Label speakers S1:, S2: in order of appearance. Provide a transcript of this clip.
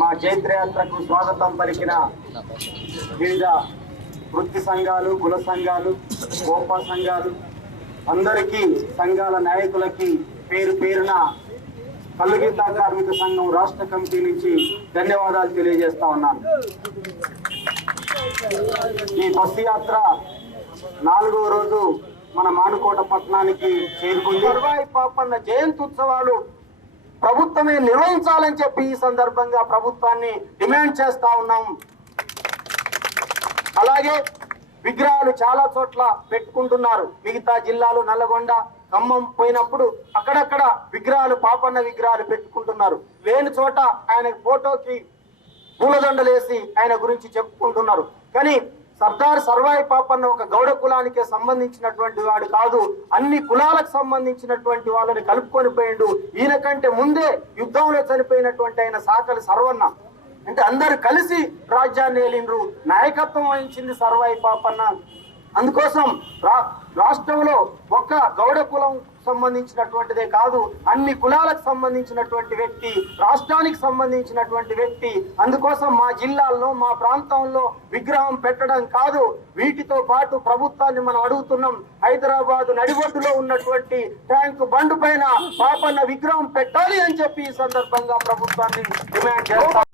S1: మా చైత్రయాత్రకు స్వాగతం పలికిన వివిధ వృత్తి సంఘాలు కుల సంఘాలు గోప సంఘాలు అందరికీ సంఘాల నాయకులకి పేరు పేరున కల్లుగీత కార్మిక సంఘం రాష్ట్ర కమిటీ నుంచి ధన్యవాదాలు తెలియజేస్తా ఉన్నాను. ఈ బస్సు యాత్ర నాలుగో రోజు మన మానుకోట పట్టణానికి చేరుకుంది. పాపన్న జయంతి ఉత్సవాలు ప్రభుత్వమే నిర్వహించాలని చెప్పి ఈ సందర్భంగా ప్రభుత్వాన్ని డిమాండ్ చేస్తా ఉన్నాం. అలాగే విగ్రహాలు చాలా చోట్ల పెట్టుకుంటున్నారు. మిగతా జిల్లాలు నల్లగొండ ఖమ్మం పోయినప్పుడు అక్కడక్కడ విగ్రహాలు పాపన్న విగ్రహాలు పెట్టుకుంటున్నారు. లేని చోట ఆయన ఫోటోకి పూలదండలు వేసి ఆయన గురించి చెప్పుకుంటున్నారు. కానీ సర్దార్ సర్వాయి పాపన్న ఒక గౌడ కులానికే సంబంధించినటువంటి వాడు కాదు. అన్ని కులాలకు సంబంధించినటువంటి వాళ్ళని కలుపుకొని పోయిండు. ఈయన కంటే ముందే యుద్ధంలో చనిపోయినటువంటి ఆయన సాకలి సర్వన్న. అంటే అందరు కలిసి రాజ్యాన్ని ఏలిండ్రు. నాయకత్వం వహించింది సర్వాయి పాపన్న. అందుకోసం రా రాష్ట్రంలో ఒక్క గౌడ కులం సంబంధించినటువంటిదే కాదు. అన్ని కులాలకు సంబంధించినటువంటి వ్యక్తి రాష్ట్రానికి సంబంధించినటువంటి వ్యక్తి. అందుకోసం మా జిల్లాల్లో మా ప్రాంతంలో విగ్రహం పెట్టడం కాదు. వీటితో పాటు ప్రభుత్వాన్ని మనం అడుగుతున్నాం. హైదరాబాద్ నడిబొడ్డులో ఉన్నటువంటి ట్యాంక్ బండ్ పైన పాపన్న విగ్రహం పెట్టాలి అని చెప్పి ఈ సందర్భంగా ప్రభుత్వాన్ని డిమాండ్ చేస్తాం.